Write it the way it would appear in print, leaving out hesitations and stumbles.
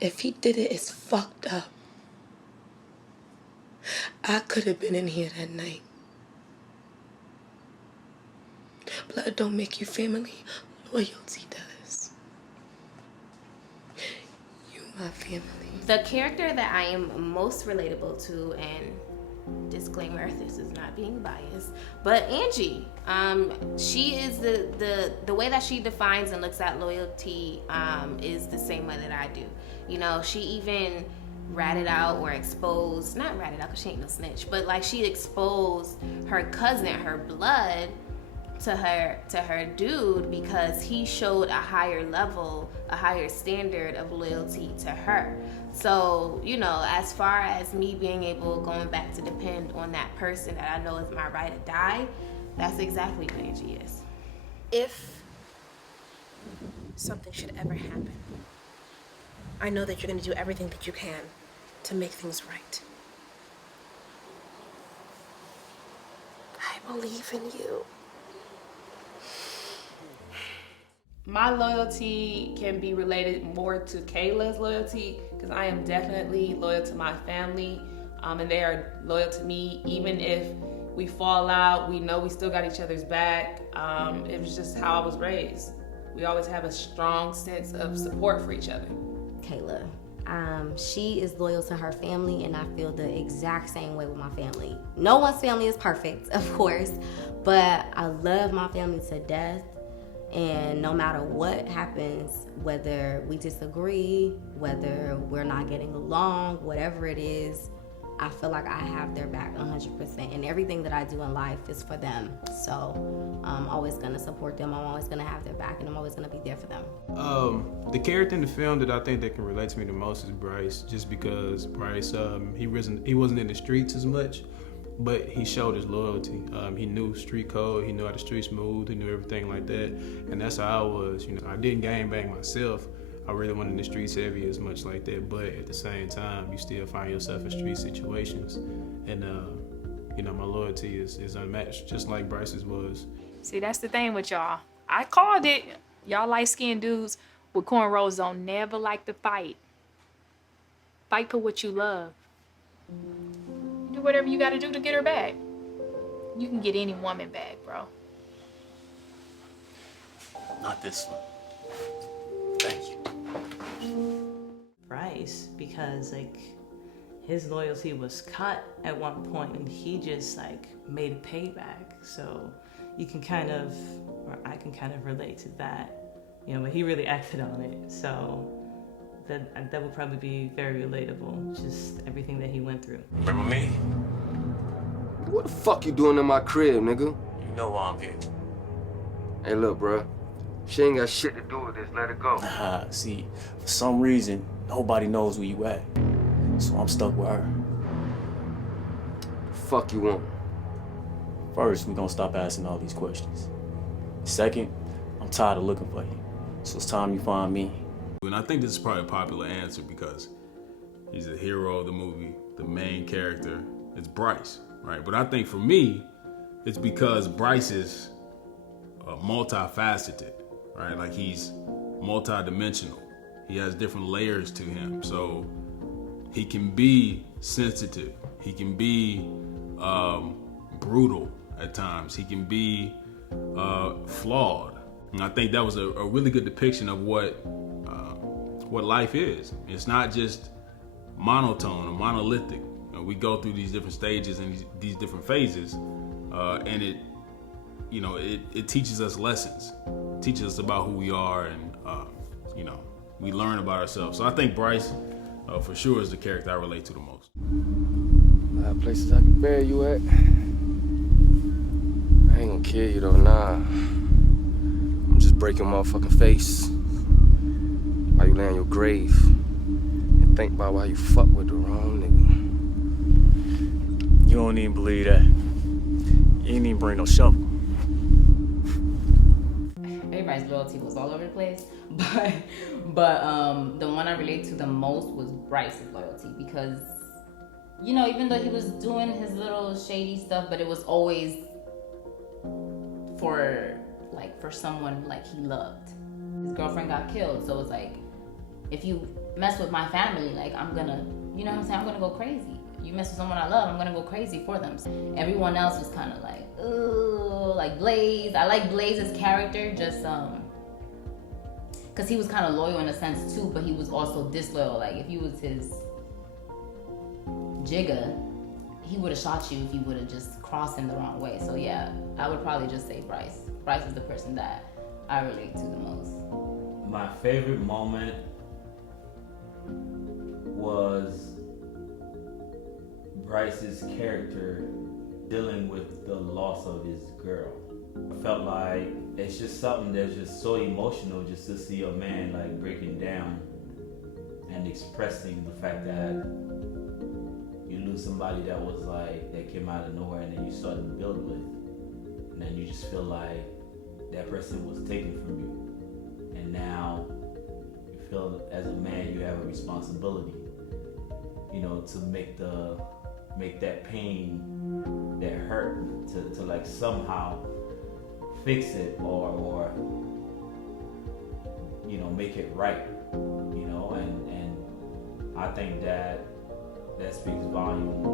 If he did it, it's fucked up. I could have been in here that night. Blood don't make you family. Loyalty does. You my family. The character that I am most relatable to, and disclaimer, this is not being biased, but Angie. She is the way that she defines and looks at loyalty is the same way that I do. You know, she even ratted out or exposed, not ratted out because she ain't no snitch, but like she exposed her cousin, her blood, to her dude because he showed a higher level, a higher standard of loyalty to her. So, you know, as far as me being able, going back to depend on that person that I know is my ride or die, that's exactly what Angie is. If something should ever happen, I know that you're going to do everything that you can to make things right. I believe in you. My loyalty can be related more to Kayla's loyalty because I am definitely loyal to my family, and they are loyal to me. Even if we fall out, we know we still got each other's back. It was just how I was raised. We always have a strong sense of support for each other. Kayla, she is loyal to her family, and I feel the exact same way with my family. No one's family is perfect, of course, but I love my family to death. And no matter what happens, whether we disagree, whether we're not getting along, whatever it is, I feel like I have their back 100%. And everything that I do in life is for them. So I'm always going to support them. I'm always going to have their back, and I'm always going to be there for them. The character in the film that I think that can relate to me the most is Bryce, just because Bryce, he wasn't in the streets as much, but he showed his loyalty. He knew street code, he knew how the streets moved, he knew everything like that, and that's how I was. You know, I didn't gang bang myself. I really wasn't in the streets heavy as much like that, but at the same time, you still find yourself in street situations, and you know, my loyalty is unmatched, just like Bryce's was. See, that's the thing with y'all. I called it. Y'all light-skinned dudes with cornrows don't never like to fight. Fight for what you love. Do whatever you gotta do to get her back. You can get any woman back, bro. Not this one. Thank you. Bryce, because like his loyalty was cut at one point and he just like made a payback. So you can kind of, or I can kind of relate to that, you know, but he really acted on it. So that would probably be very relatable, just everything that he went through. Remember me? What the fuck you doing in my crib, nigga? You know why I'm here. Hey, look, bruh. She ain't got shit to do with this. Let it go. See, for some reason, nobody knows where you at. So I'm stuck with her. The fuck you want? First, we gonna stop asking all these questions. Second, I'm tired of looking for you. So it's time you find me. And I think this is probably a popular answer because he's the hero of the movie, the main character. It's Bryce, right? But I think for me, it's because Bryce is multifaceted, right? Like he's multidimensional. He has different layers to him. So he can be sensitive. He can be brutal at times. He can be flawed. And I think that was a really good depiction of what life is. It's not just monotone or monolithic. You know, we go through these different stages and these different phases, and it teaches us lessons. It teaches us about who we are, and we learn about ourselves. So I think Bryce, for sure, is the character I relate to the most. Places I can bury you at. I ain't gonna kill you though, nah. I'm just breaking my motherfucking face while you lay on your grave and think about why you fuck with the wrong nigga. You don't even believe that. You ain't even bring no shovel. Everybody's loyalty was all over the place, but the one I relate to the most was Bryce's loyalty because, you know, even though he was doing his little shady stuff, but it was always for someone like he loved. His girlfriend got killed, so it's like if you mess with my family, like I'm gonna, you know what I'm saying? I'm gonna go crazy. You mess with someone I love, I'm gonna go crazy for them. Everyone else was kind of like, ooh, like Blaze. I like Blaze's character, just because he was kind of loyal in a sense too, but he was also disloyal. Like if he was his jigga, he would have shot you if you would have just crossed him the wrong way. So yeah, I would probably just say Bryce. Bryce is the person that I relate to the most. My favorite moment was Bryce's character dealing with the loss of his girl. I felt like it's just something that's just so emotional just to see a man like breaking down and expressing the fact that you lose somebody that was like, that came out of nowhere and then you started to build with. And then you just feel like that person was taken from you. And now you feel as a man you have a responsibility, you know, to make that pain, that hurt, to like somehow fix it or you know, make it right, you know, and I think that speaks volume